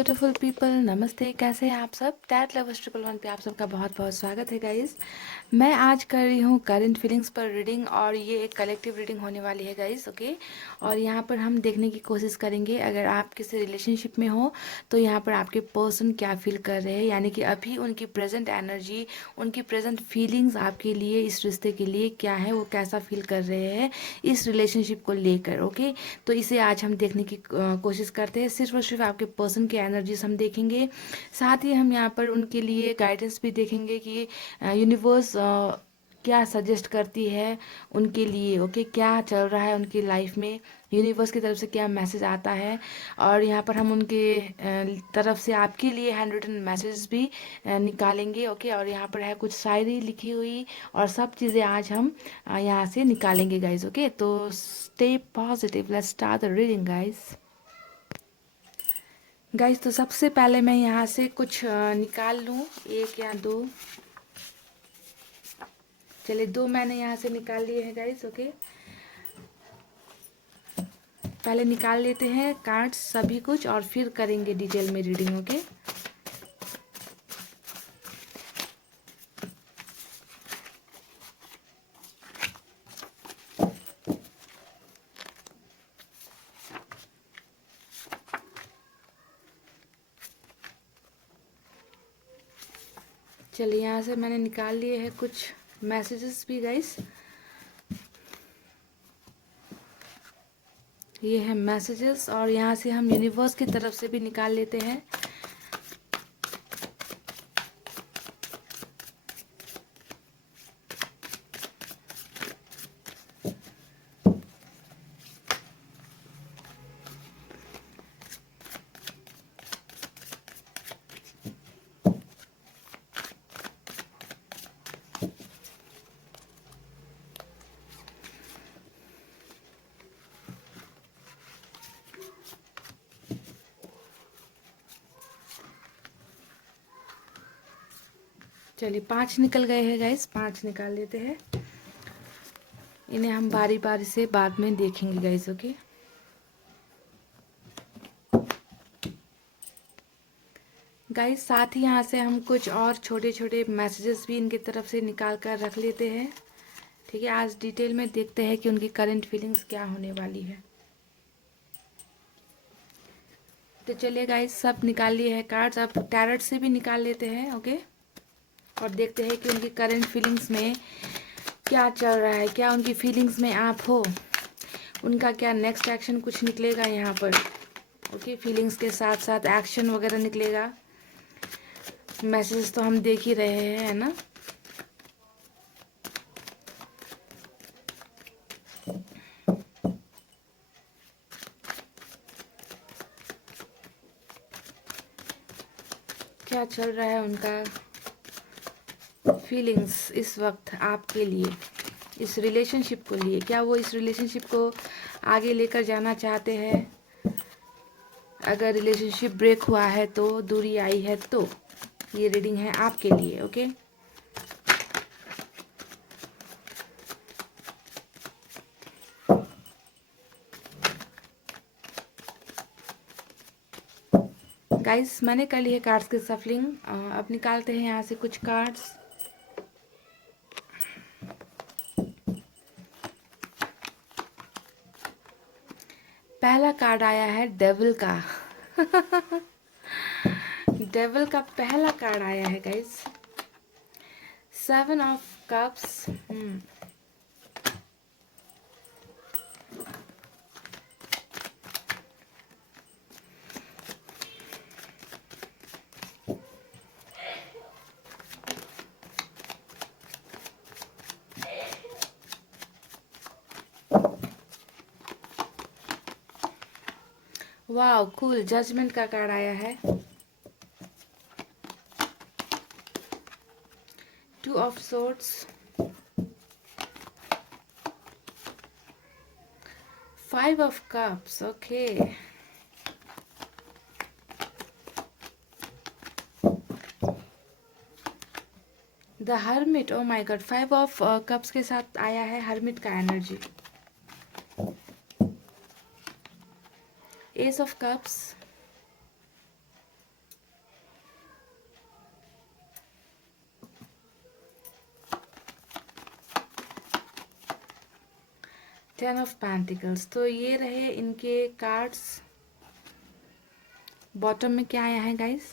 Beautiful people, नमस्ते। कैसे हैं आप सब? दैट लवर्स 111 पे आप सबका बहुत बहुत स्वागत है गाइस। मैं आज कर रही हूँ करंट फीलिंग्स पर रीडिंग और ये एक कलेक्टिव रीडिंग होने वाली है गाइस, ओके। और यहाँ पर हम देखने की कोशिश करेंगे अगर आप किसी रिलेशनशिप में हो तो यहाँ पर आपके पर्सन क्या फील कर रहे हैं, यानी कि अभी उनकी प्रेजेंट एनर्जी, उनकी प्रेजेंट फीलिंग्स आपके लिए, इस रिश्ते के लिए क्या है, वो कैसा फील कर रहे हैं इस रिलेशनशिप को लेकर, ओके। तो इसे आज हम देखने की कोशिश करते हैं। सिर्फ और सिर्फ आपके पर्सन की एनर्जीज हम देखेंगे, साथ ही हम यहाँ पर उनके लिए गाइडेंस भी देखेंगे कि यूनिवर्स क्या सजेस्ट करती है उनके लिए, ओके। क्या चल रहा है उनकी लाइफ में, यूनिवर्स की तरफ से क्या मैसेज आता है। और यहाँ पर हम उनके तरफ से आपके लिए हैंड रिटन मैसेज भी निकालेंगे, ओके। और यहाँ पर है कुछ शायरी लिखी हुई और सब चीज़ें आज हम यहाँ से निकालेंगे गाइज, ओके। तो stay positive, let's start the reading guys. Guys तो सबसे पहले मैं यहाँ से कुछ निकाल लूँ, एक या दो। चलिए, दो मैंने यहाँ से निकाल लिए हैं गाइज, ओके। पहले निकाल लेते हैं कार्ड्स सभी कुछ और फिर करेंगे डिटेल में रीडिंग, ओके। चलिए, यहाँ से मैंने निकाल लिए हैं कुछ मैसेजेस भी गाइस। ये है मैसेजेस और यहाँ से हम यूनिवर्स की तरफ से भी निकाल लेते हैं। चलिए, 5 निकल गए हैं गाइस, 5 निकाल लेते हैं। इन्हें हम बारी बारी से बाद में देखेंगे गाइस, ओके। गाइस साथ ही यहाँ से हम कुछ और छोटे छोटे मैसेजेस भी इनकी तरफ से निकाल कर रख लेते हैं, ठीक है। आज डिटेल में देखते हैं कि उनकी करंट फीलिंग्स क्या होने वाली है। तो चलिए गाइस, सब निकाल लिए हैं कार्ड्स, अब टैरोट से भी निकाल लेते हैं, ओके। और देखते हैं कि उनकी करंट फीलिंग्स में क्या चल रहा है, क्या उनकी फीलिंग्स में आप हो, उनका क्या नेक्स्ट एक्शन कुछ निकलेगा यहाँ पर, ओके। फीलिंग्स के साथ साथ एक्शन वगैरह निकलेगा। मैसेज तो हम देख ही रहे हैं, है ना। क्या चल रहा है उनका फीलिंग्स इस वक्त आपके लिए, इस रिलेशनशिप को लिए, क्या वो इस रिलेशनशिप को आगे लेकर जाना चाहते हैं। अगर रिलेशनशिप ब्रेक हुआ है तो, दूरी आई है तो, ये रीडिंग है आपके लिए, ओके। गाइस मैंने कर ली है कार्ड्स की सफलिंग। अब निकालते हैं यहाँ से कुछ कार्ड्स। पहला कार्ड आया है डेविल का डेविल का पहला कार्ड आया है guys, 7 of cups. Wow cool, judgement का कार्ड आया है। 2 of swords, 5 of cups, okay. The hermit, oh my god, 5 of cups के साथ आया है हर्मिट का energy. Ace of cups, ten of pentacles. तो ये रहे इनके कार्ड्स। बॉटम में क्या आया है गाइस?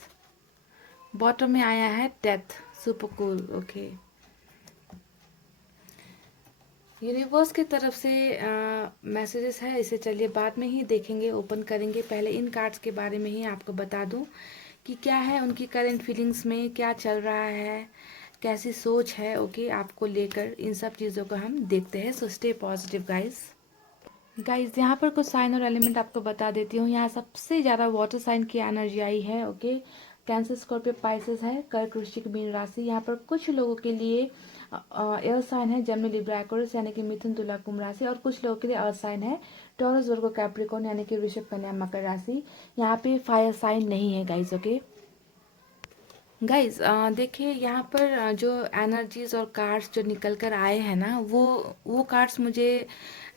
बॉटम में आया है death. Super cool. Okay, universe की तरफ से मैसेजेस है, इसे चलिए बाद में ही देखेंगे, ओपन करेंगे। पहले इन कार्ड्स के बारे में ही आपको बता दूं कि क्या है उनकी करंट फीलिंग्स में, क्या चल रहा है, कैसी सोच है ओके आपको लेकर, इन सब चीज़ों को हम देखते हैं। So stay positive guys. Guys यहाँ पर कुछ साइन और एलिमेंट आपको बता देती हूँ। यहाँ सबसे ज़्यादा वाटर साइन की एनर्जी आई है ओके। कैंसर, स्कॉर्पियो, पाइसेस है, कर्क, वृश्चिक, मीन राशि। यहाँ पर कुछ लोगों के लिए एयर साइन है, जेमिनी, लिब्रा, एक्वेरियस यानी कि मिथुन, तुला, कुंभ राशि। और कुछ लोगों के लिए अर्थ साइन है, टॉरस, वर्गो, कैप्रिकॉर्न यानी कि वृषभ, कन्या, मकर राशि। यहाँ पे फायर साइन नहीं है गाइस ओके। गाइज देखिए यहाँ पर जो एनर्जीज और कार्ड्स जो निकल कर आए हैं ना, वो कार्ड्स मुझे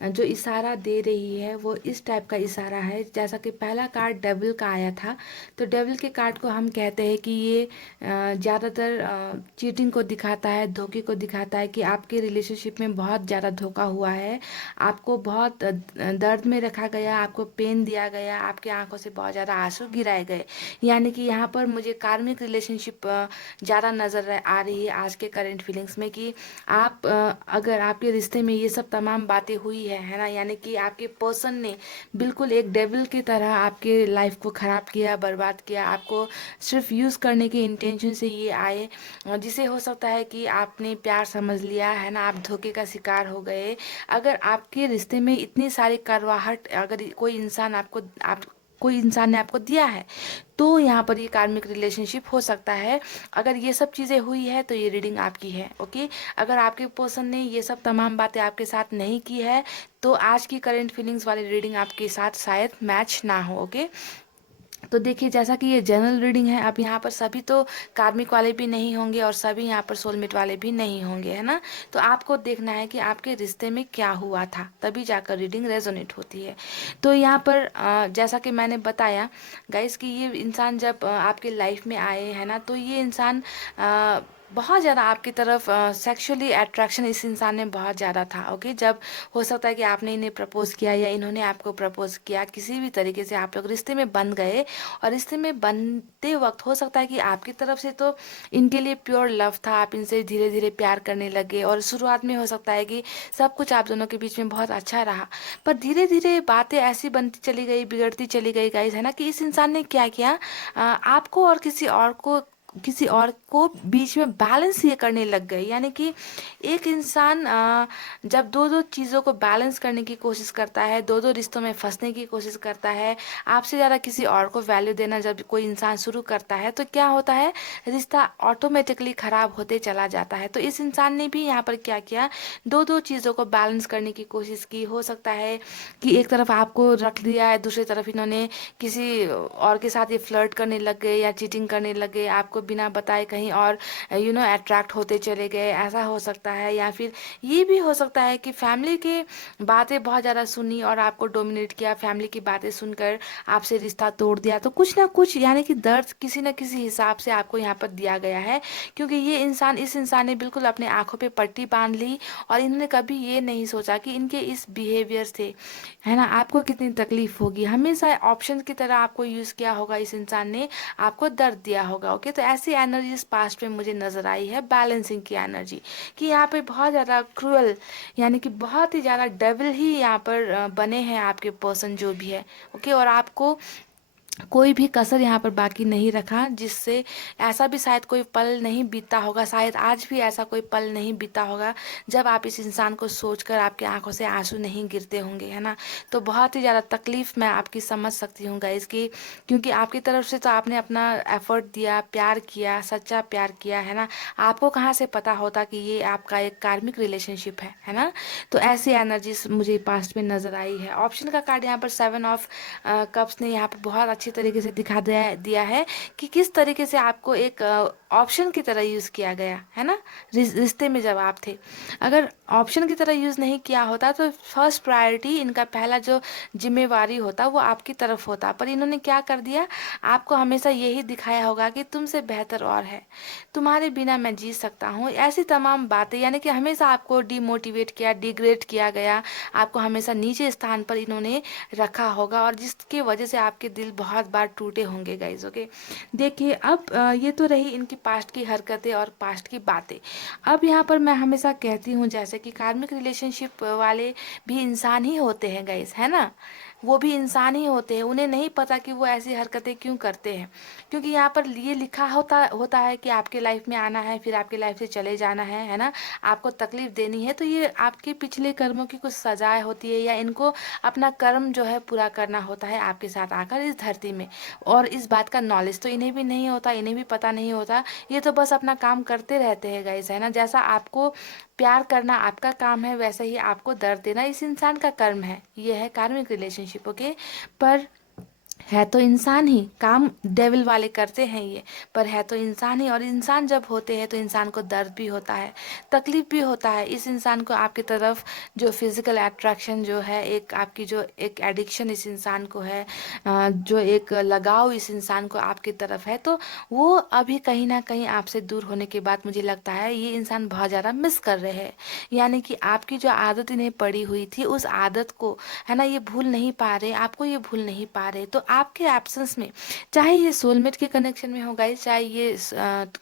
जो इशारा दे रही है वो इस टाइप का इशारा है। जैसा कि पहला कार्ड डेविल का आया था, तो डेविल के कार्ड को हम कहते हैं कि ये ज़्यादातर चीटिंग को दिखाता है, धोखे को दिखाता है कि आपके रिलेशनशिप में बहुत ज़्यादा धोखा हुआ है, आपको बहुत दर्द में रखा गया, आपको पेन दिया गया, आपकी आंखों से बहुत ज़्यादा आंसू गिराए गए। यानी कि यहाँ पर मुझे कार्मिक रिलेशनशिप ज़्यादा नज़र आ रही है आज के करंट फीलिंग्स में, कि आप अगर आपके रिश्ते में ये सब तमाम बातें हुई है ना, यानी कि आपके पर्सन ने बिल्कुल एक डेविल की तरह आपके लाइफ को ख़राब किया, बर्बाद किया, आपको सिर्फ यूज़ करने के इंटेंशन से ये आए, जिसे हो सकता है कि आपने प्यार समझ लिया है ना, आप धोखे का शिकार हो गए। अगर आपके रिश्ते में इतनी सारी करवाहट अगर कोई इंसान ने आपको दिया है, तो यहाँ पर ये कार्मिक रिलेशनशिप हो सकता है। अगर ये सब चीज़ें हुई है तो ये रीडिंग आपकी है ओके। अगर आपके पर्सन ने ये सब तमाम बातें आपके साथ नहीं की है, तो आज की करंट फीलिंग्स वाली रीडिंग आपके साथ शायद मैच ना हो ओके। तो देखिए जैसा कि ये जनरल रीडिंग है, अब यहाँ पर सभी तो कार्मिक वाले भी नहीं होंगे और सभी यहाँ पर सोलमेट वाले भी नहीं होंगे, है ना। तो आपको देखना है कि आपके रिश्ते में क्या हुआ था, तभी जाकर रीडिंग रेजोनेट होती है। तो यहाँ पर जैसा कि मैंने बताया गाइस कि ये इंसान जब आपके लाइफ में आए हैं ना, तो ये इंसान बहुत ज़्यादा आपकी तरफ सेक्सुअली अट्रैक्शन इस इंसान में बहुत ज़्यादा था ओके। जब हो सकता है कि आपने इन्हें प्रपोज किया या इन्होंने आपको प्रपोज किया, किसी भी तरीके से आप लोग रिश्ते में बंध गए, और रिश्ते में बनते वक्त हो सकता है कि आपकी तरफ से तो इनके लिए प्योर लव था, आप इनसे धीरे धीरे प्यार करने लगे, और शुरुआत में हो सकता है कि सब कुछ आप दोनों के बीच में बहुत अच्छा रहा, पर धीरे धीरे बातें ऐसी बनती चली गई, बिगड़ती चली गई गाइस, है ना, कि इस इंसान ने क्या किया, आपको और किसी और को बीच में बैलेंस ये करने लग गए। यानी कि एक इंसान जब दो दो चीज़ों को बैलेंस करने की कोशिश करता है, दो दो रिश्तों में फंसने की कोशिश करता है, आपसे ज़्यादा किसी और को वैल्यू देना जब कोई इंसान शुरू करता है, तो क्या होता है, रिश्ता ऑटोमेटिकली ख़राब होते चला जाता है। तो इस इंसान ने भी यहाँ पर क्या किया, दो दो चीज़ों को बैलेंस करने की कोशिश की। हो सकता है कि एक तरफ आपको रख दिया है, दूसरी तरफ इन्होंने किसी और के साथ ये फ्लर्ट करने लग गए या चीटिंग करने लग गए, आपको बिना बताए कहीं और अट्रैक्ट होते चले गए, ऐसा हो सकता है। या फिर ये भी हो सकता है कि फैमिली की बातें बहुत ज़्यादा सुनी और आपको डोमिनेट किया, फैमिली की बातें सुनकर आपसे रिश्ता तोड़ दिया। तो कुछ ना कुछ यानी कि दर्द किसी न किसी हिसाब से आपको यहाँ पर दिया गया है, क्योंकि इस इंसान ने बिल्कुल अपने आंखों पे पट्टी बांध ली, और इन्होंने कभी ये नहीं सोचा कि इनके इस बिहेवियर से, है ना, आपको कितनी तकलीफ होगी। हमेशा ऑप्शन की तरह आपको यूज़ किया होगा, इस इंसान ने आपको दर्द दिया होगा ओके। तो ऐसी एनर्जी इस पास्ट में मुझे नज़र आई है, बैलेंसिंग की एनर्जी, कि यहाँ पे बहुत ज़्यादा क्रूअल, यानी कि बहुत ही ज़्यादा डेविल ही यहाँ पर बने हैं आपके पर्सन जो भी है ओके। और आपको कोई भी कसर यहाँ पर बाकी नहीं रखा, जिससे ऐसा भी शायद कोई पल नहीं बीता होगा, शायद आज भी ऐसा कोई पल नहीं बीता होगा जब आप इस इंसान को सोचकर आपके आंखों से आंसू नहीं गिरते होंगे, है ना। तो बहुत ही ज़्यादा तकलीफ मैं आपकी समझ सकती हूँ गाइस की, क्योंकि आपकी तरफ से तो आपने अपना एफर्ट दिया, प्यार किया, सच्चा प्यार किया, है ना। आपको कहाँ से पता होता कि ये आपका एक कार्मिक रिलेशनशिप है ना। तो ऐसी एनर्जी मुझे पास्ट में नज़र आई है। ऑप्शन का कार्ड यहाँ पर 7 ऑफ कप्स ने यहाँ पर बहुत अच्छी तरीके से दिखा दिया है कि किस तरीके से आपको एक ऑप्शन की तरह यूज़ किया गया है ना, रिश्ते में जब आप थे। अगर ऑप्शन की तरह यूज़ नहीं किया होता तो फर्स्ट प्रायोरिटी, इनका पहला जो जिम्मेवारी होता वो आपकी तरफ होता, पर इन्होंने क्या कर दिया, आपको हमेशा यही दिखाया होगा कि तुमसे बेहतर और है, तुम्हारे बिना मैं जी सकता हूँ, ऐसी तमाम बातें, यानी कि हमेशा आपको डिमोटिवेट किया, डिग्रेड किया गया, आपको हमेशा नीचे स्थान पर इन्होंने रखा होगा, और जिसकी वजह से आपके दिल बहुत बार टूटे होंगे गाइज। ओके, देखिए अब ये तो रही इनकी पास्ट की हरकतें और पास्ट की बातें। अब यहाँ पर मैं हमेशा कहती हूँ जैसे कि कार्मिक रिलेशनशिप वाले भी इंसान ही होते हैं गाइस, है ना, वो भी इंसान ही होते हैं, उन्हें नहीं पता कि वो ऐसी हरकतें क्यों करते हैं, क्योंकि यहाँ पर ये लिखा होता होता है कि आपके लाइफ में आना है, फिर आपके लाइफ से चले जाना है ना, आपको तकलीफ देनी है, तो ये आपके पिछले कर्मों की कुछ सजाएं होती है, या इनको अपना कर्म जो है पूरा करना होता है आपके साथ आकर इस धरती में। और इस बात का नॉलेज तो इन्हें भी नहीं होता, इन्हें भी पता नहीं होता, ये तो बस अपना काम करते रहते हैं गाइस, है ना। जैसा आपको प्यार करना आपका काम है, वैसे ही आपको दर्द देना इस इंसान का कर्म है, ये है कार्मिक रिलेशनशिप। ओके, पर है तो इंसान ही, काम डेविल वाले करते हैं ये, पर है तो इंसान ही, और इंसान जब होते हैं तो इंसान को दर्द भी होता है, तकलीफ भी होता है। इस इंसान को आपकी तरफ जो फिजिकल अट्रैक्शन जो है, एक आपकी जो एक एडिक्शन इस इंसान को है, जो एक लगाव इस इंसान को आपकी तरफ है, तो वो अभी कहीं ना कहीं आपसे दूर होने के बाद मुझे लगता है ये इंसान बहुत ज़्यादा मिस कर रहे हैं, यानी कि आपकी जो आदत इन्हें पड़ी हुई थी उस आदत को, है ना, ये भूल नहीं पा रहे, आपको ये भूल नहीं पा रहे, तो आपके एब्सेंस में, चाहे ये सोलमेट के कनेक्शन में हो गाइस, चाहे ये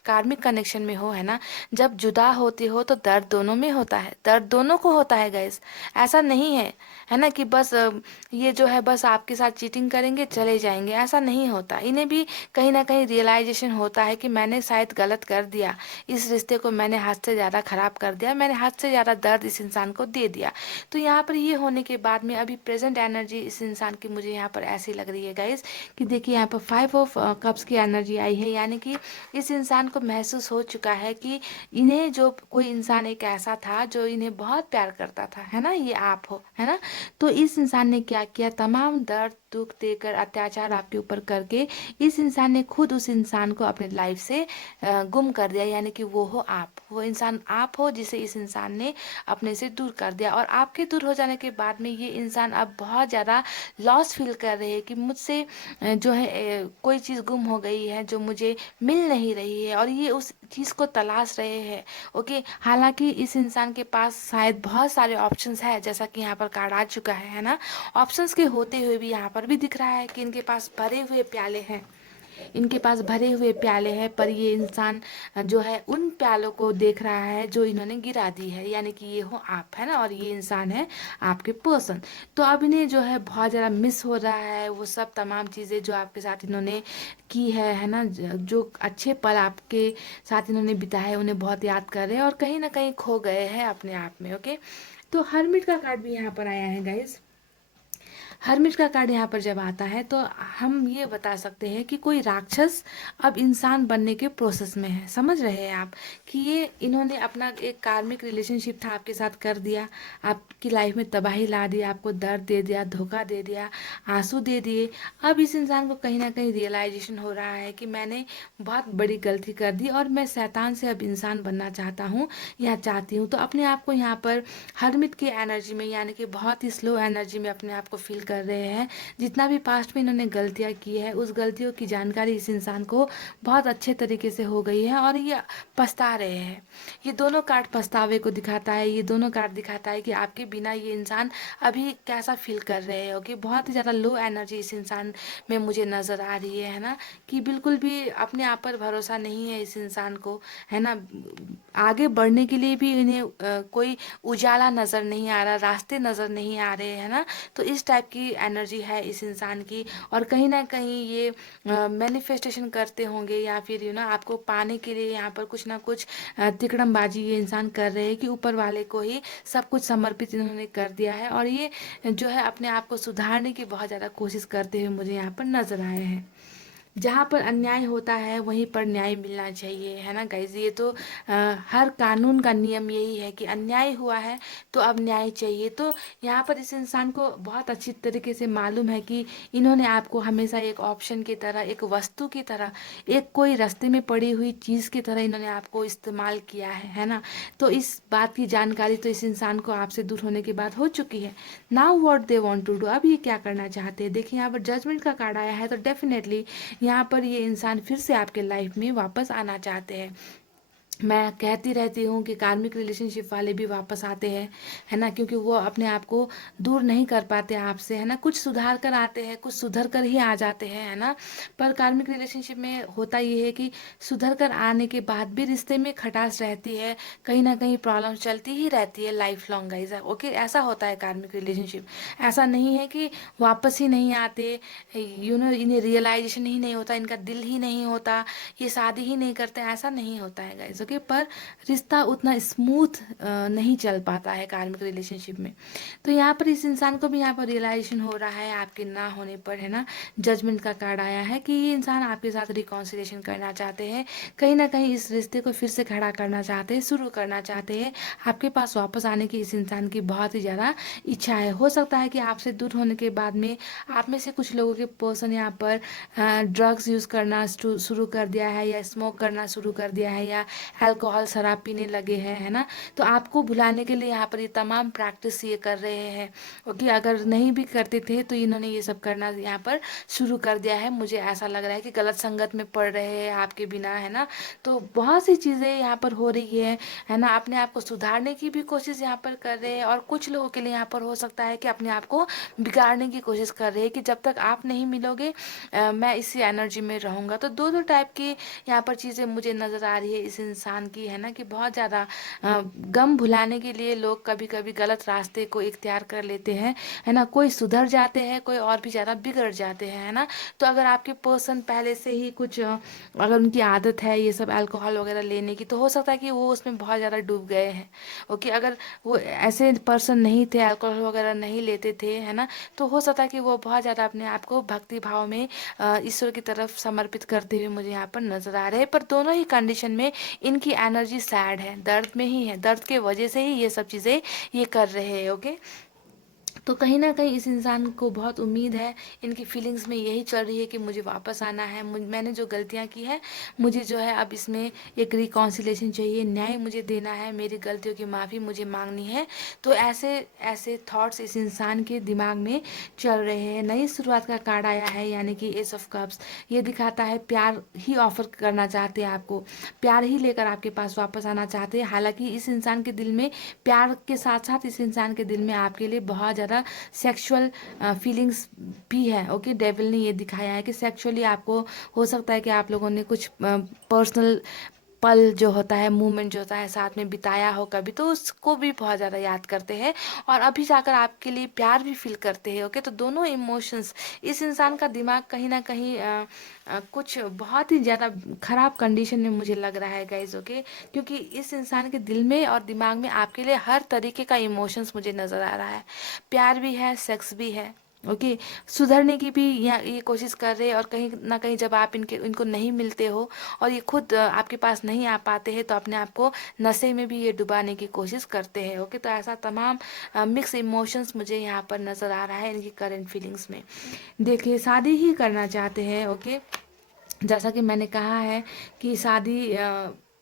कार्मिक कनेक्शन में हो, है ना, जब जुदा होते हो तो दर्द दोनों में होता है, दर्द दोनों को होता है गाइस, ऐसा नहीं है ना, कि बस ये जो है बस आपके साथ चीटिंग करेंगे चले जाएंगे, ऐसा नहीं होता। इन्हें भी कहीं ना कहीं रियलाइजेशन होता है कि मैंने शायद गलत कर दिया, इस रिश्ते को मैंने हद से ज़्यादा खराब कर दिया, मैंने हद से ज़्यादा दर्द इस इंसान को दे दिया। तो यहाँ पर ये होने के बाद में अभी प्रेजेंट एनर्जी इस इंसान की मुझे यहाँ पर ऐसी लग रही है गाइज, कि देखिए यहाँ पर 5 ऑफ कप्स की एनर्जी आई है, यानी कि इस इंसान को महसूस हो चुका है कि इन्हें जो कोई इंसान एक ऐसा था जो इन्हें बहुत प्यार करता था, है ना, ये आप हो, है ना, तो इस इंसान ने क्या किया, तमाम दर्द दुख देकर, अत्याचार आपके ऊपर करके, इस इंसान ने खुद उस इंसान को अपने लाइफ से गुम कर दिया, यानी कि वो हो आप, वो इंसान आप हो जिसे इस इंसान ने अपने से दूर कर दिया। और आपके दूर हो जाने के बाद में ये इंसान अब बहुत ज़्यादा लॉस फील कर रहे हैं कि मुझसे जो है कोई चीज़ गुम हो गई है जो मुझे मिल नहीं रही है, और ये उस चीज़ को तलाश रहे हैं। ओके, हालांकि इस इंसान के पास शायद बहुत सारे ऑप्शंस है, जैसा कि यहाँ पर कार्ड आ चुका है ना, ऑप्शंस के होते हुए भी यहाँ पर भी दिख रहा है कि इनके पास भरे हुए प्याले हैं, इनके पास भरे हुए प्याले हैं, पर ये इंसान जो है उन प्यालों को देख रहा है जो इन्होंने गिरा दी है, यानी कि ये हो आप, है ना, और ये इंसान है आपके पर्सन। तो अब इन्हें जो है बहुत ज़्यादा मिस हो रहा है वो सब तमाम चीज़ें जो आपके साथ इन्होंने की है ना, जो अच्छे पल आपके साथ इन्होंने बिताए उन्हें बहुत याद कर रहे हैं, और कहीं ना कहीं खो गए हैं अपने आप में। ओके, तो हरमिट का कार्ड भी यहाँ पर आया है गाइज। हरमिट का कार्ड यहाँ पर जब आता है तो हम ये बता सकते हैं कि कोई राक्षस अब इंसान बनने के प्रोसेस में है, समझ रहे हैं आप, कि ये इन्होंने अपना एक कार्मिक रिलेशनशिप था आपके साथ कर दिया, आपकी लाइफ में तबाही ला दी, आपको दर्द दे दिया, धोखा दे दिया, आंसू दे दिए। अब इस इंसान को कहीं ना कहीं रियलाइजेशन हो रहा है कि मैंने बहुत बड़ी गलती कर दी और मैं शैतान से अब इंसान बनना चाहता हूँ या चाहती हूँ। तो अपने आप को यहाँ पर हरमिट की एनर्जी में, यानी कि बहुत ही स्लो एनर्जी में अपने आप को फील कर रहे हैं। जितना भी पास्ट में इन्होंने गलतियां की है उस गलतियों की जानकारी इस इंसान को बहुत अच्छे तरीके से हो गई है, और ये पछता रहे हैं। ये दोनों कार्ड पछतावे को दिखाता है, ये दोनों कार्ड दिखाता है कि आपके बिना ये इंसान अभी कैसा फील कर रहे हैं। ओके, बहुत ही ज़्यादा लो एनर्जी इस इंसान में मुझे नज़र आ रही है ना, कि बिल्कुल भी अपने आप पर भरोसा नहीं है इस इंसान को, है ना, आगे बढ़ने के लिए भी इन्हें कोई उजाला नज़र नहीं आ रहा, रास्ते नज़र नहीं आ रहे हैं ना। तो इस टाइप की एनर्जी है इस इंसान की, और कहीं ना कहीं ये मैनिफेस्टेशन करते होंगे, या फिर आपको पाने के लिए यहाँ पर कुछ ना कुछ तिकड़मबाजी ये इंसान कर रहे हैं कि ऊपर वाले को ही सब कुछ समर्पित इन्होंने कर दिया है, और ये जो है अपने आप को सुधारने की बहुत ज़्यादा कोशिश करते हुए मुझे यहाँ पर नजर आए हैं। जहाँ पर अन्याय होता है वहीं पर न्याय मिलना चाहिए, है ना गाइज। ये तो हर कानून का नियम यही है कि अन्याय हुआ है तो अब न्याय चाहिए। तो यहाँ पर इस इंसान को बहुत अच्छी तरीके से मालूम है कि इन्होंने आपको हमेशा एक ऑप्शन की तरह, एक वस्तु की तरह, एक कोई रास्ते में पड़ी हुई चीज़ की तरह इन्होंने आपको इस्तेमाल किया है ना। तो इस बात की जानकारी तो इस इंसान को आपसे दूर होने के बाद हो चुकी है। Now what they want to do, अब ये क्या करना चाहते हैं। देखिए यहाँ पर जजमेंट का कार्ड आया है, तो डेफिनेटली यहाँ पर ये इंसान फिर से आपके लाइफ में वापस आना चाहते हैं। मैं कहती रहती हूँ कि कार्मिक रिलेशनशिप वाले भी वापस आते हैं, है ना, क्योंकि वो अपने आप को दूर नहीं कर पाते आपसे, है ना। कुछ सुधार कर आते हैं, कुछ सुधर कर ही आ जाते हैं, है ना। पर कार्मिक रिलेशनशिप में होता ये है कि सुधर कर आने के बाद भी रिश्ते में खटास रहती है, कहीं ना कहीं प्रॉब्लम चलती ही रहती है लाइफ लॉन्ग गाइज। ओके, ऐसा होता है कार्मिक रिलेशनशिप। ऐसा नहीं है कि वापस ही नहीं आते, इन्हें रियलाइजेशन ही नहीं होता, इनका दिल ही नहीं होता, ये शादी ही नहीं करते, ऐसा नहीं होता है गाइज। ओके, पर रिश्ता उतना स्मूथ नहीं चल पाता है कार्मिक रिलेशनशिप में। तो यहाँ पर इस इंसान को भी यहाँ पर रियलाइजेशन हो रहा है आपके ना होने पर, है ना। जजमेंट का कार्ड आया है कि ये इंसान आपके साथ रिकॉन्सिलेशन करना चाहते हैं, कहीं ना कहीं इस रिश्ते को फिर से खड़ा करना चाहते हैं, शुरू करना चाहते हैं। आपके पास वापस आने की इस इंसान की बहुत ही ज़्यादा इच्छा है। हो सकता है कि आपसे दूर होने के बाद में आप में से कुछ लोगों के पर्सन यहाँ पर ड्रग्स यूज़ करना शुरू कर दिया है, या स्मोक करना शुरू कर दिया है, या अल्कोहल शराब पीने लगे हैं, है ना। तो आपको भुलाने के लिए यहाँ पर ये तमाम प्रैक्टिस ये कर रहे हैं। ओके, अगर नहीं भी करते थे तो इन्होंने ये सब करना यहाँ पर शुरू कर दिया है। मुझे ऐसा लग रहा है कि गलत संगत में पड़ रहे हैं आपके बिना, है ना। तो बहुत सी चीज़ें यहाँ पर हो रही है ना। अपने आप को सुधारने की भी कोशिश यहाँ पर कर रहे हैं, और कुछ लोगों के लिए यहाँ पर हो सकता है कि अपने आप को बिगाड़ने की कोशिश कर रहे हैं कि जब तक आप नहीं मिलोगे मैं इसी एनर्जी में रहूँगा। तो दो दो टाइप की यहाँ पर चीज़ें मुझे नज़र आ रही है इस इंसान की, है ना, कि बहुत ज़्यादा गम भुलाने के लिए लोग कभी कभी गलत रास्ते को इख्तियार कर लेते हैं, है ना। कोई सुधर जाते हैं, कोई और भी ज़्यादा बिगड़ जाते हैं, है ना। तो अगर आपके पर्सन पहले से ही कुछ अगर उनकी आदत है ये सब अल्कोहल वगैरह लेने की, तो हो सकता है कि वो उसमें बहुत ज़्यादा डूब गए हैं। ओके, अगर वो ऐसे पर्सन नहीं थे, अल्कोहल वगैरह नहीं लेते थे, है ना, तो हो सकता है कि वो बहुत ज़्यादा अपने आप को भक्ति भाव में ईश्वर की तरफ समर्पित करते हुए मुझे यहाँ पर नजर आ रहे हैं। पर दोनों ही कंडीशन में इनकी एनर्जी सैड है, दर्द में ही है, दर्द के वजह से ही ये सब चीज़ें ये कर रहे हैं। ओके, तो कहीं ना कहीं इस इंसान को बहुत उम्मीद है, इनकी फीलिंग्स में यही चल रही है कि मुझे वापस आना है, मैंने जो गलतियां की है मुझे जो है अब इसमें एक रिकॉन्सिलेशन चाहिए, न्याय मुझे देना है, मेरी गलतियों की माफ़ी मुझे मांगनी है। तो ऐसे ऐसे थॉट्स इस इंसान के दिमाग में चल रहे हैं। नई शुरुआत का कार्ड आया है, यानी कि एस ऑफ कप्स। ये दिखाता है प्यार ही ऑफर करना चाहते हैं आपको, प्यार ही लेकर आपके पास वापस आना चाहते हैं। हालांकि इस इंसान के दिल में प्यार के साथ साथ इस इंसान के दिल में आपके लिए बहुत ज़्यादा सेक्सुअल फीलिंग्स भी है। ओके, डेविल ने ये दिखाया है कि सेक्सुअली आपको हो सकता है कि आप लोगों ने कुछ पर्सनल पल जो होता है, मूवमेंट जो होता है साथ में बिताया हो कभी, तो उसको भी बहुत ज़्यादा याद करते हैं, और अभी जाकर आपके लिए प्यार भी फील करते हैं। ओके, तो दोनों इमोशंस, इस इंसान का दिमाग कहीं ना कहीं कुछ बहुत ही ज़्यादा ख़राब कंडीशन में मुझे लग रहा है गाइज। ओके, क्योंकि इस इंसान के दिल में और दिमाग में आपके लिए हर तरीके का इमोशंस मुझे नज़र आ रहा है, प्यार भी है, सेक्स भी है। ओके, सुधरने की भी ये कोशिश कर रहे हैं, और कहीं ना कहीं जब आप इनको नहीं मिलते हो और ये खुद आपके पास नहीं आ पाते हैं, तो अपने आप को नशे में भी ये डुबाने की कोशिश करते हैं। ओके, तो ऐसा तमाम मिक्स इमोशंस मुझे यहाँ पर नज़र आ रहा है इनकी करंट फीलिंग्स में। देखिए, शादी ही करना चाहते हैं। ओके, जैसा कि मैंने कहा है कि शादी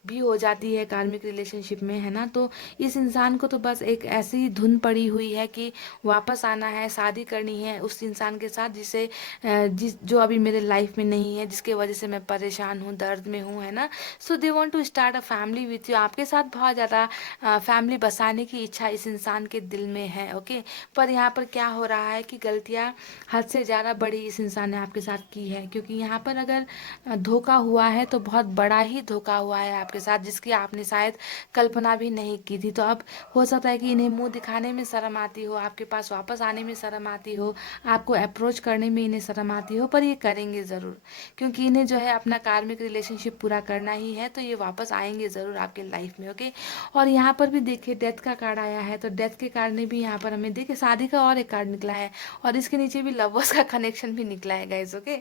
भी हो जाती है कार्मिक रिलेशनशिप में, है ना। तो इस इंसान को तो बस एक ऐसी धुन पड़ी हुई है कि वापस आना है, शादी करनी है उस इंसान के साथ जिसे जो अभी मेरे लाइफ में नहीं है, जिसके वजह से मैं परेशान हूँ, दर्द में हूँ, है ना। So they want to start a family with you, आपके साथ बहुत ज़्यादा फैमिली बसाने की इच्छा इस इंसान के दिल में है। ओके, पर यहाँ पर क्या हो रहा है कि गलतियाँ हद से ज़्यादा बड़ी इस इंसान ने आपके साथ की है, क्योंकि यहाँ पर अगर धोखा हुआ है तो बहुत बड़ा ही धोखा हुआ है आपके आपके साथ, जिसकी आपने शायद कल्पना भी नहीं की थी। तो अब हो सकता है कि इन्हें मुंह दिखाने में शर्म आती हो, आपके पास वापस आने में शर्म आती हो, आपको अप्रोच करने में इन्हें शर्म आती हो, पर ये करेंगे ज़रूर, क्योंकि इन्हें जो है अपना कार्मिक रिलेशनशिप पूरा करना ही है। तो ये वापस आएंगे ज़रूर आपके लाइफ में, ओके। और यहाँ पर भी देखिए डेथ का कार्ड आया है, तो डेथ के कार्ड ने भी यहाँ पर हमें देखिए शादी का और एक कार्ड निकला है, और इसके नीचे भी लवर्स का कनेक्शन भी निकला है गाइस, ओके।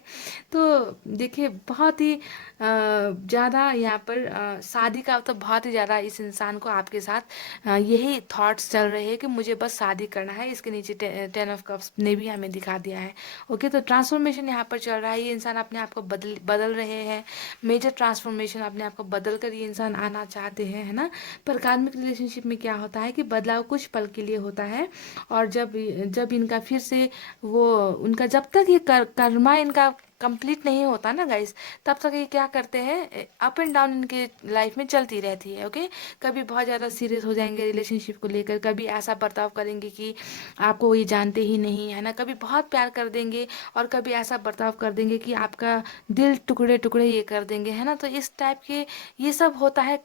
तो देखिए बहुत ही ज़्यादा यहाँ पर शादी का तो बहुत ही ज़्यादा इस इंसान को आपके साथ यही थॉट्स चल रहे हैं कि मुझे बस शादी करना है। इसके नीचे 10 ऑफ कप्स ने भी हमें दिखा दिया है, ओके। तो ट्रांसफॉर्मेशन यहाँ पर चल रहा है, ये इंसान अपने आप को बदल बदल रहे हैं, मेजर ट्रांसफॉर्मेशन अपने आप को बदल कर ये इंसान आना चाहते हैं, है ना। पर कार्मिक रिलेशनशिप में क्या होता है कि बदलाव कुछ पल के लिए होता है, और जब जब इनका फिर से वो उनका जब तक ये कर्मा इनका कंप्लीट नहीं होता ना गाइस, तब तक ये क्या करते हैं, अप एंड डाउन इनके लाइफ में चलती रहती है, ओके। कभी बहुत ज़्यादा सीरियस हो जाएंगे रिलेशनशिप को लेकर, कभी ऐसा बर्ताव करेंगे कि आपको ये जानते ही नहीं, है ना। कभी बहुत प्यार कर देंगे, और कभी ऐसा बर्ताव कर देंगे कि आपका दिल टुकड़े टुकड़े ये कर देंगे, है ना। तो इस टाइप के ये सब होता है,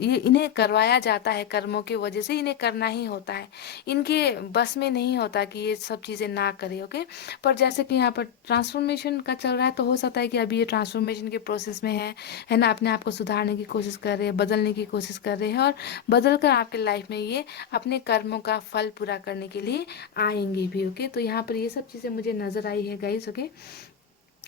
ये इन्हें करवाया जाता है कर्मों की वजह से, इन्हें करना ही होता है, इनके बस में नहीं होता कि ये सब चीज़ें ना करे, ओके। पर जैसे कि यहाँ पर ट्रांसफॉर्मेशन का चल रहा है, तो हो सकता है कि अभी ये ट्रांसफॉर्मेशन के प्रोसेस में है ना, अपने आप को सुधारने की कोशिश कर रहे हैं, बदलने की कोशिश कर रहे हैं, और बदल कर आपके लाइफ में ये अपने कर्मों का फल पूरा करने के लिए आएंगे भी, ओके। तो यहाँ पर ये सब चीज़ें मुझे नज़र आई है गाइस, ओके।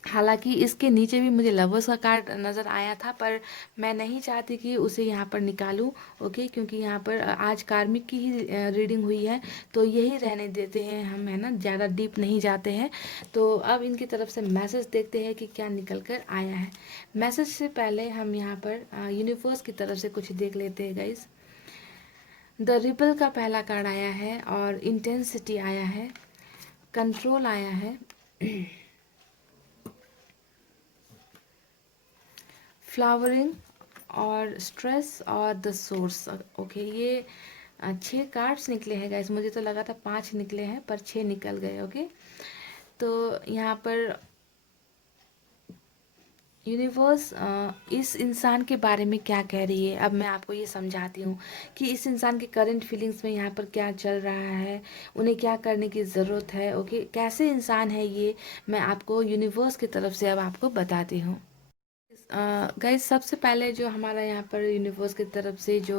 हालांकि इसके नीचे भी मुझे लवर्स का कार्ड नज़र आया था, पर मैं नहीं चाहती कि उसे यहाँ पर निकालूं, ओके, क्योंकि यहाँ पर आज कार्मिक की ही रीडिंग हुई है, तो यही रहने देते हैं हम, है ना, ज़्यादा डीप नहीं जाते हैं। तो अब इनकी तरफ से मैसेज देखते हैं कि क्या निकल कर आया है। मैसेज से पहले हम यहाँ पर यूनिवर्स की तरफ से कुछ देख लेते हैं गाइस। द रिपल का पहला कार्ड आया है, और इंटेंसिटी आया है, कंट्रोल आया है, फ्लावरिंग, और स्ट्रेस, और द सोर्स, ओके। ये 6 कार्ड्स निकले हैं गाइस, मुझे तो लगा था 5 निकले हैं, पर 6 निकल गए, ओके। तो यहाँ पर यूनिवर्स इस इंसान के बारे में क्या कह रही है, अब मैं आपको ये समझाती हूँ कि इस इंसान के करंट फीलिंग्स में यहाँ पर क्या चल रहा है, उन्हें क्या करने की ज़रूरत है, ओके। कैसे इंसान है ये, मैं आपको यूनिवर्स की तरफ से अब आपको बताती हूँ। गाइस सबसे पहले जो हमारा यहाँ पर यूनिवर्स की तरफ से जो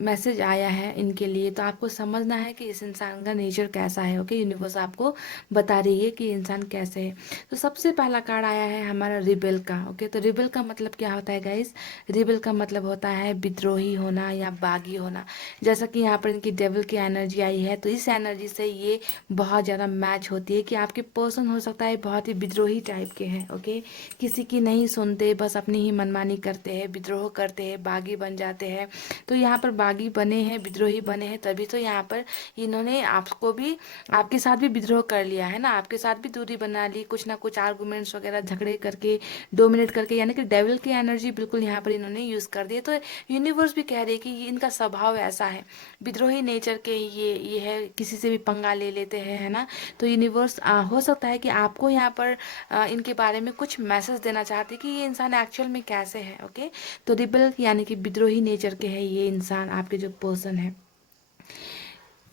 मैसेज आया है इनके लिए, तो आपको समझना है कि इस इंसान का नेचर कैसा है, ओके। यूनिवर्स आपको बता रही है कि इंसान कैसे है। तो सबसे पहला कार्ड आया है हमारा रिबेल का, ओके। तो रिबेल का मतलब क्या होता है गाइस, रिबेल का मतलब होता है विद्रोही होना या बागी होना। जैसा कि यहाँ पर इनकी डेविल की एनर्जी आई है, तो इस एनर्जी से ये बहुत ज़्यादा मैच होती है कि आपके पर्सन हो सकता है बहुत ही विद्रोही टाइप के हैं, ओके। किसी की नहीं सुनते, बस अपनी ही मनमानी करते हैं, विद्रोह करते हैं, बागी बन जाते हैं। तो यहाँ पर बागी बने हैं, विद्रोही बने हैं, तभी तो यहाँ पर इन्होंने आपको भी, आपके साथ भी विद्रोह कर लिया है ना, आपके साथ भी दूरी बना ली, कुछ ना कुछ आर्गुमेंट्स वगैरह झगड़े करके, डोमिनेट करके, यानी कि डेविल की एनर्जी बिल्कुल यहाँ पर इन्होंने यूज़ कर दी है। तो यूनिवर्स भी कह रही है कि इनका स्वभाव ऐसा है, विद्रोही नेचर के ये है, किसी से भी पंगा ले लेते हैं, है ना। तो यूनिवर्स हो सकता है कि आपको यहाँ पर इनके बारे में कुछ मैसेज देना चाहते कि ये इंसान एक्चुअल में कैसे है, ओके। तो रिबल यानी कि विद्रोही नेचर के है ये इंसान, आपके जो पर्सन है।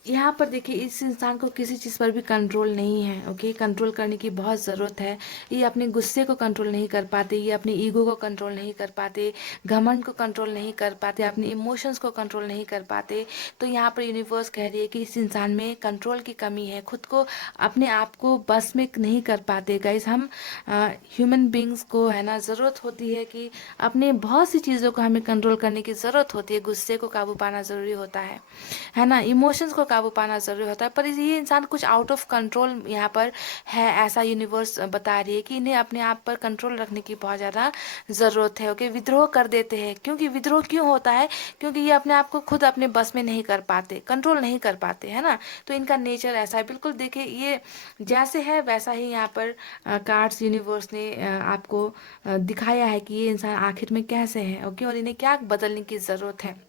यहाँ पर देखिए इस इंसान को किसी चीज़ पर भी कंट्रोल नहीं है, ओके। कंट्रोल करने की बहुत ज़रूरत है। ये अपने गुस्से को कंट्रोल नहीं कर पाते, ये अपनी ईगो को कंट्रोल नहीं कर पाते, घमंड को कंट्रोल नहीं कर पाते, अपने इमोशंस को कंट्रोल नहीं कर पाते। तो यहाँ पर यूनिवर्स कह रही है कि इस इंसान में कंट्रोल की कमी है, खुद को अपने आप को बस में नहीं कर पाते गाइस। हम ह्यूमन बींग्स को, है ना, ज़रूरत होती है कि अपने बहुत सी चीज़ों को हमें कंट्रोल करने की ज़रूरत होती है। गुस्से को काबू पाना ज़रूरी होता है ना, इमोशंस को काबू पाना ज़रूरी होता है। पर ये इंसान कुछ आउट ऑफ कंट्रोल यहाँ पर है, ऐसा यूनिवर्स बता रही है कि इन्हें अपने आप पर कंट्रोल रखने की बहुत ज़्यादा ज़रूरत है, ओके। विद्रोह कर देते हैं, क्योंकि विद्रोह क्यों होता है, क्योंकि ये अपने आप को खुद अपने बस में नहीं कर पाते, कंट्रोल नहीं कर पाते, है ना। तो इनका नेचर ऐसा है, बिल्कुल देखिए ये जैसे है वैसा ही यहाँ पर कार्ड्स यूनिवर्स ने आपको दिखाया है कि ये इंसान आखिर में कैसे है, ओके, और इन्हें क्या बदलने की ज़रूरत है।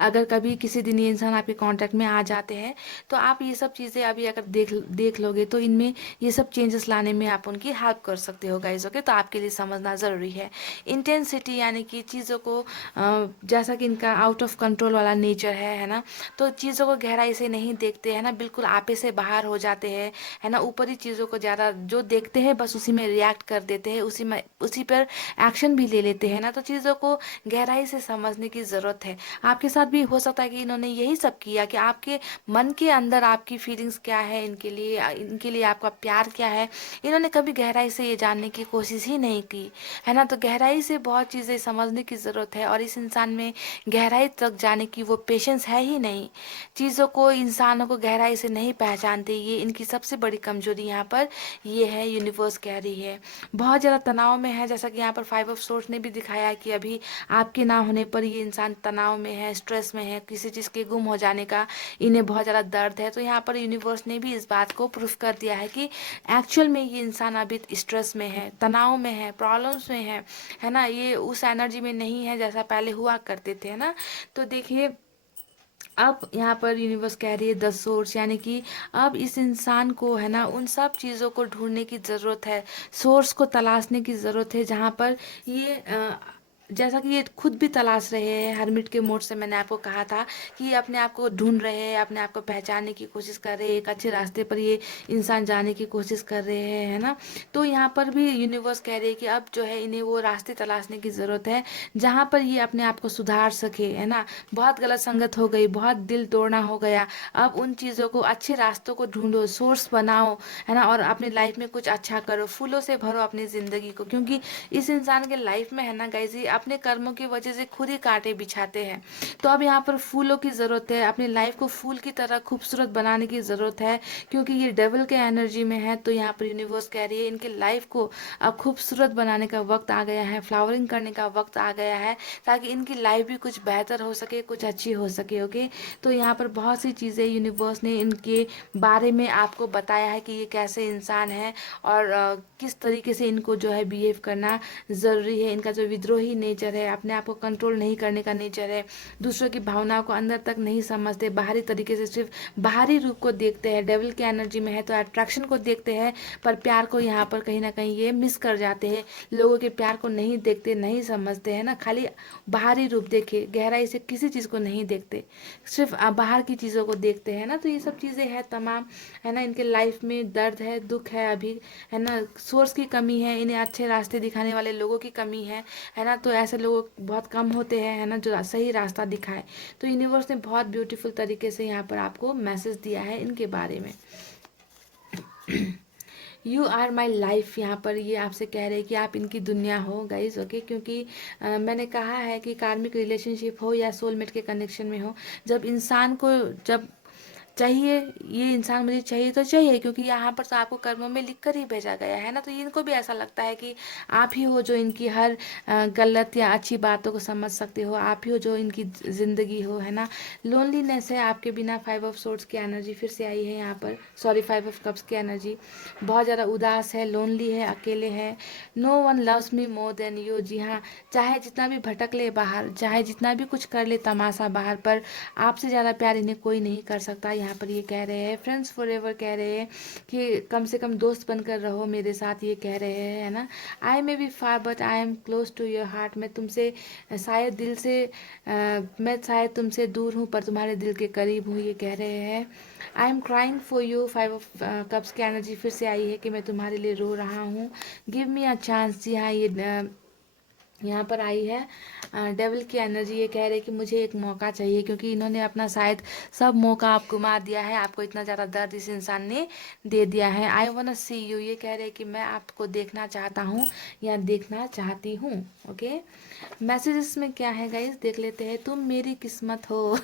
अगर कभी किसी दिन ये इंसान आपके कांटेक्ट में आ जाते हैं तो आप ये सब चीज़ें अभी अगर देख लोगे तो इनमें ये सब चेंजेस लाने में आप उनकी हेल्प कर सकते हो गाइज। ओके, तो आपके लिए समझना ज़रूरी है। इंटेंसिटी यानी कि चीज़ों को जैसा कि इनका आउट ऑफ कंट्रोल वाला नेचर है ना, तो चीज़ों को गहराई से नहीं देखते हैं ना, बिल्कुल आपे से बाहर हो जाते हैं, है ना। ऊपरी चीज़ों को ज़्यादा जो देखते हैं बस उसी में रिएक्ट कर देते हैं, उसी पर एक्शन भी ले लेते हैं ना। तो चीज़ों को गहराई से समझने की ज़रूरत है। आपके साथ भी हो सकता है कि इन्होंने यही सब किया कि आपके मन के अंदर आपकी फीलिंग्स क्या है इनके लिए आपका प्यार क्या है, इन्होंने कभी गहराई से ये जानने की कोशिश ही नहीं की, है ना। तो गहराई से बहुत चीज़ें समझने की ज़रूरत है और इस इंसान में गहराई तक जाने की वो पेशेंस है ही नहीं। चीज़ों को, इंसानों को गहराई से नहीं पहचानते, ये इनकी सबसे बड़ी कमजोरी यहाँ पर ये है, यूनिवर्स कह रही है। बहुत ज़्यादा तनाव में है, जैसा कि यहाँ पर 5 ऑफ सोर्स ने भी दिखाया कि अभी आपके ना होने पर ये इंसान तनाव में है, स्ट्रेस में है, किसी चीज़ के गुम हो जाने का इन्हें बहुत ज़्यादा दर्द है। तो यहाँ पर यूनिवर्स ने भी इस बात को प्रूफ कर दिया है कि एक्चुअल में ये इंसान अभी स्ट्रेस में है, तनाव में है, प्रॉब्लम्स में है ना। ये उस एनर्जी में नहीं है जैसा पहले हुआ करते थे, है ना। तो देखिए, अब यहाँ पर यूनिवर्स कह रही है 10 सोर्स, यानी कि अब इस इंसान को, है ना, उन सब चीज़ों को ढूंढने की ज़रूरत है, सोर्स को तलाशने की ज़रूरत है, जहाँ पर ये जैसा कि ये खुद भी तलाश रहे हैं। हरमिट के मोड से मैंने आपको कहा था कि ये अपने आप को ढूंढ रहे हैं, अपने आप को पहचानने की कोशिश कर रहे हैं, एक अच्छे रास्ते पर ये इंसान जाने की कोशिश कर रहे हैं, है ना। तो यहाँ पर भी यूनिवर्स कह रहे हैं कि अब जो है इन्हें वो रास्ते तलाशने की ज़रूरत है जहाँ पर ये अपने आप को सुधार सके, है ना। बहुत गलत संगत हो गई, बहुत दिल तोड़ना हो गया, अब उन चीज़ों को, अच्छे रास्तों को ढूंढो, सोर्स बनाओ, है ना, और अपनी लाइफ में कुछ अच्छा करो, फूलों से भरो अपनी ज़िंदगी को। क्योंकि इस इंसान के लाइफ में, है ना गाइज, ये अपने कर्मों की वजह से खुद ही कांटे बिछाते हैं। तो अब यहाँ पर फूलों की ज़रूरत है, अपनी लाइफ को फूल की तरह खूबसूरत बनाने की ज़रूरत है, क्योंकि ये डेविल के एनर्जी में है। तो यहाँ पर यूनिवर्स कह रही है इनके लाइफ को अब खूबसूरत बनाने का वक्त आ गया है, फ्लावरिंग करने का वक्त आ गया है, ताकि इनकी लाइफ भी कुछ बेहतर हो सके, कुछ अच्छी हो सके। ओके, तो यहाँ पर बहुत सी चीज़ें यूनिवर्स ने इनके बारे में आपको बताया है कि ये कैसे इंसान है और किस तरीके से इनको जो है बिहेव करना ज़रूरी है। इनका जो विद्रोही नेचर है, अपने आप को कंट्रोल नहीं करने का नेचर है, दूसरों की भावनाओं को अंदर तक नहीं समझते, बाहरी तरीके से सिर्फ बाहरी रूप को देखते हैं। डेविल की एनर्जी में है तो अट्रैक्शन को देखते हैं, पर प्यार को यहाँ पर कहीं ना कहीं ये मिस कर जाते हैं। लोगों के प्यार को नहीं देखते, नहीं समझते, है ना। खाली बाहरी रूप देखे, गहराई से किसी चीज़ को नहीं देखते, सिर्फ बाहर की चीज़ों को देखते हैं ना। तो ये सब चीज़ें हैं तमाम, है ना। इनके लाइफ में दर्द है, दुख है अभी, है ना। सोर्स की कमी है, इन्हें अच्छे रास्ते दिखाने वाले लोगों की कमी है ना। तो ऐसे लोग बहुत कम होते हैं, है ना, जो सही रास्ता दिखाए। तो यूनिवर्स ने बहुत ब्यूटीफुल तरीके से यहाँ पर आपको मैसेज दिया है इनके बारे में। यू आर माई लाइफ, यहाँ पर ये आपसे कह रहे हैं कि आप इनकी दुनिया हो गाइज। ओके, क्योंकि मैंने कहा है कि कार्मिक रिलेशनशिप हो या सोलमेट के कनेक्शन में हो, जब इंसान को जब चाहिए, ये इंसान मुझे चाहिए तो चाहिए, क्योंकि यहाँ पर तो आपको कर्मों में लिख कर ही भेजा गया है ना। तो इनको भी ऐसा लगता है कि आप ही हो जो इनकी हर गलत या अच्छी बातों को समझ सकते हो, आप ही हो जो इनकी ज़िंदगी हो, है ना। लोनलीनेस है आपके बिना, 5 ऑफ सोर्ड्स की एनर्जी फिर से आई है यहाँ पर, सॉरी 5 ऑफ कप्स की एनर्जी। बहुत ज़्यादा उदास है, लोनली है, अकेले है। No one loves me more than you, जी हाँ, चाहे जितना भी भटक ले बाहर, चाहे जितना भी कुछ कर ले तमाशा बाहर, पर आपसे ज़्यादा प्यार इन्हें कोई नहीं कर सकता। यहाँ पर ये कह रहे हैं फ्रेंड्स फॉर एवर, कह रहे हैं कि कम से कम दोस्त बनकर रहो मेरे साथ, ये कह रहे हैं, है ना। I may be far but I am close to your heart, मैं तुमसे शायद दिल से मैं शायद तुमसे दूर हूँ पर तुम्हारे दिल के करीब हूँ, ये कह रहे हैं। I am crying for you, 5 of cups की एनर्जी फिर से आई है कि मैं तुम्हारे लिए रो रहा हूँ। गिव मी अ चांस, जी हाँ, ये यहाँ पर आई है डेविल की एनर्जी। ये कह रहे कि मुझे एक मौका चाहिए, क्योंकि इन्होंने अपना शायद सब मौका आप गुमा दिया है, आपको इतना ज़्यादा दर्द इस इंसान ने दे दिया है। आई वांट सी यू, ये कह रहे कि मैं आपको देखना चाहता हूँ या देखना चाहती हूँ। ओके, मैसेजेस में क्या है गाइस, देख लेते हैं। तुम मेरी किस्मत हो।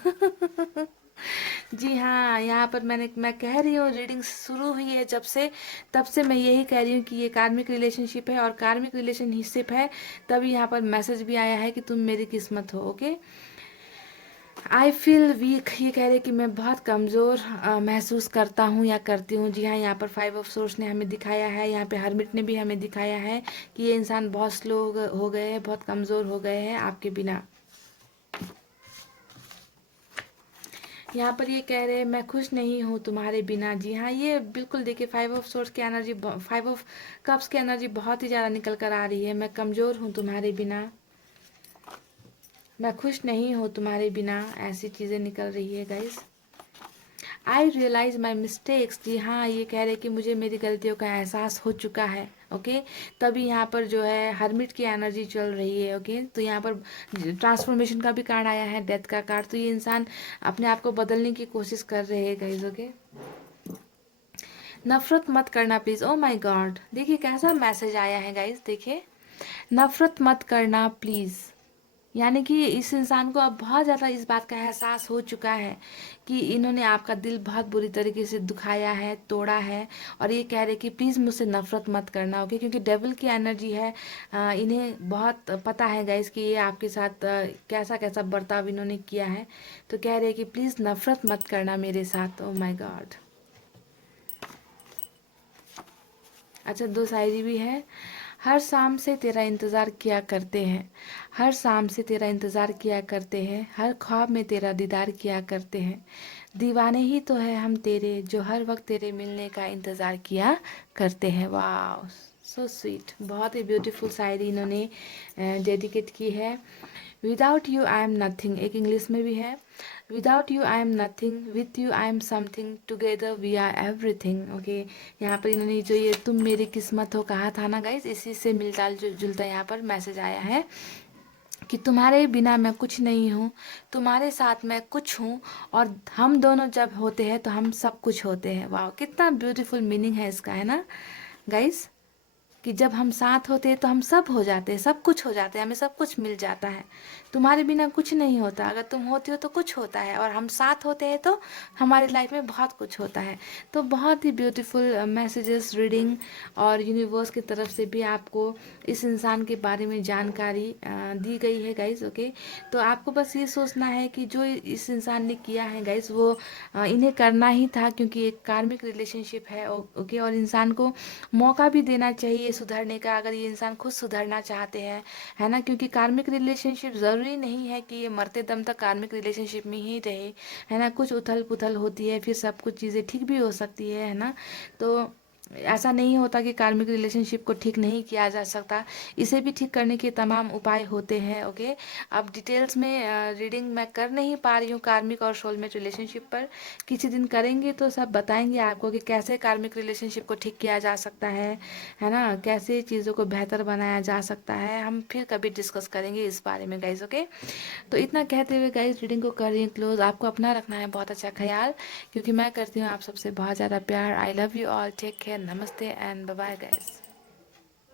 जी हाँ, यहाँ पर मैं कह रही हूँ, रीडिंग शुरू हुई है जब से, तब से मैं यही कह रही हूँ कि ये कार्मिक रिलेशनशिप है और कार्मिक रिलेशनशिप है, तभी यहाँ पर मैसेज भी आया है कि तुम मेरी किस्मत हो। ओके, आई फील वीक, ये कह रहे कि मैं बहुत कमज़ोर महसूस करता हूँ या करती हूँ। जी हाँ, यहाँ पर 5 ऑफ सोर्स ने हमें दिखाया है, यहाँ पे हरमिट ने भी हमें दिखाया है कि ये इंसान बहुत स्लो हो गए हैं, बहुत कमज़ोर हो गए हैं आपके बिना। यहाँ पर ये कह रहे हैं मैं खुश नहीं हूँ तुम्हारे बिना। जी हाँ, ये बिल्कुल देखिए 5 ऑफ सोर्स की एनर्जी, 5 ऑफ कप्स की एनर्जी बहुत ही ज़्यादा निकल कर आ रही है। मैं कमज़ोर हूँ तुम्हारे बिना, मैं खुश नहीं हूँ तुम्हारे बिना, ऐसी चीज़ें निकल रही है guys. I realise my mistakes. जी हाँ, ये कह रहे कि मुझे मेरी गलतियों का एहसास हो चुका है। ओके, तभी यहाँ पर जो है हर्मिट की एनर्जी चल रही है। ओके, तो यहाँ पर ट्रांसफॉर्मेशन का भी कार्ड आया है, डेथ का कार्ड। तो ये इंसान अपने आप को बदलने की कोशिश कर रहे हैं गाइस। ओके, नफरत मत करना प्लीज। ओ माय गॉड, देखिए कैसा मैसेज आया है गाइस। देखिए, नफरत मत करना प्लीज, यानी कि इस इंसान को अब बहुत ज़्यादा इस बात का एहसास हो चुका है कि इन्होंने आपका दिल बहुत बुरी तरीके से दुखाया है, तोड़ा है। और ये कह रहे कि प्लीज़ मुझसे नफरत मत करना। ओके, क्योंकि डेविल की एनर्जी है। इन्हें बहुत पता है गाइस कि ये आपके साथ कैसा कैसा बर्ताव इन्होंने किया है। तो कह रहे कि प्लीज़ नफरत मत करना मेरे साथ। ओ माय गॉड। अच्छा, दो शायरी भी है। हर शाम से तेरा इंतज़ार किया करते हैं, हर शाम से तेरा इंतज़ार किया करते हैं, हर ख्वाब में तेरा दीदार किया करते हैं। दीवाने ही तो है हम तेरे, जो हर वक्त तेरे मिलने का इंतज़ार किया करते हैं। वाह, सो स्वीट। बहुत ही ब्यूटीफुल शायरी इन्होंने डेडिकेट की है। Without you I am nothing, एक इंग्लिश में भी है। Without you I am nothing, with you I am something, together we are everything. Okay, यहाँ पर इन्होंने जो ये तुम मेरी किस्मत हो कहा था ना गाइस, इसी से मिलता जुलता यहाँ पर मैसेज आया है कि तुम्हारे बिना मैं कुछ नहीं हूँ, तुम्हारे साथ मैं कुछ हूँ, और हम दोनों जब होते हैं तो हम सब कुछ होते हैं। वाह, कितना ब्यूटीफुल मीनिंग है इसका, है ना गाइस, कि जब हम साथ होते हैं तो हम सब हो जाते हैं, सब कुछ हो जाते हैं, हमें सब कुछ मिल जाता है। तुम्हारे बिना कुछ नहीं होता, अगर तुम होते हो तो कुछ होता है, और हम साथ होते हैं तो हमारी लाइफ में बहुत कुछ होता है। तो बहुत ही ब्यूटीफुल मैसेजेस रीडिंग और यूनिवर्स की तरफ से भी आपको इस इंसान के बारे में जानकारी दी गई है गाइस। ओके, तो आपको बस ये सोचना है कि जो इस इंसान ने किया है गाइस, वो इन्हें करना ही था, क्योंकि एक कार्मिक रिलेशनशिप है। ओके, और इंसान को मौका भी देना चाहिए सुधरने का, अगर ये इंसान खुद सुधरना चाहते हैं, है ना। क्योंकि कार्मिक रिलेशनशिप ज़रूरी नहीं है कि ये मरते दम तक कार्मिक रिलेशनशिप में ही रहे, है ना। कुछ उथल पुथल होती है, फिर सब कुछ चीज़ें ठीक भी हो सकती है ना। तो ऐसा नहीं होता कि कार्मिक रिलेशनशिप को ठीक नहीं किया जा सकता, इसे भी ठीक करने के तमाम उपाय होते हैं। ओके, अब डिटेल्स में रीडिंग मैं कर नहीं पा रही हूँ कार्मिक और सोलमेट रिलेशनशिप पर। किसी दिन करेंगे तो सब बताएंगे आपको कि कैसे कार्मिक रिलेशनशिप को ठीक किया जा सकता है ना, कैसे चीज़ों को बेहतर बनाया जा सकता है। हम फिर कभी डिस्कस करेंगे इस बारे में गाइज। ओके, तो इतना कहते हुए गाइज रीडिंग को कर रही हूँ क्लोज। आपको अपना रखना है बहुत अच्छा ख्याल, क्योंकि मैं करती हूँ आप सबसे बहुत ज़्यादा प्यार। I love you all, take care, नमस्ते एंड बाय बाय गाइज।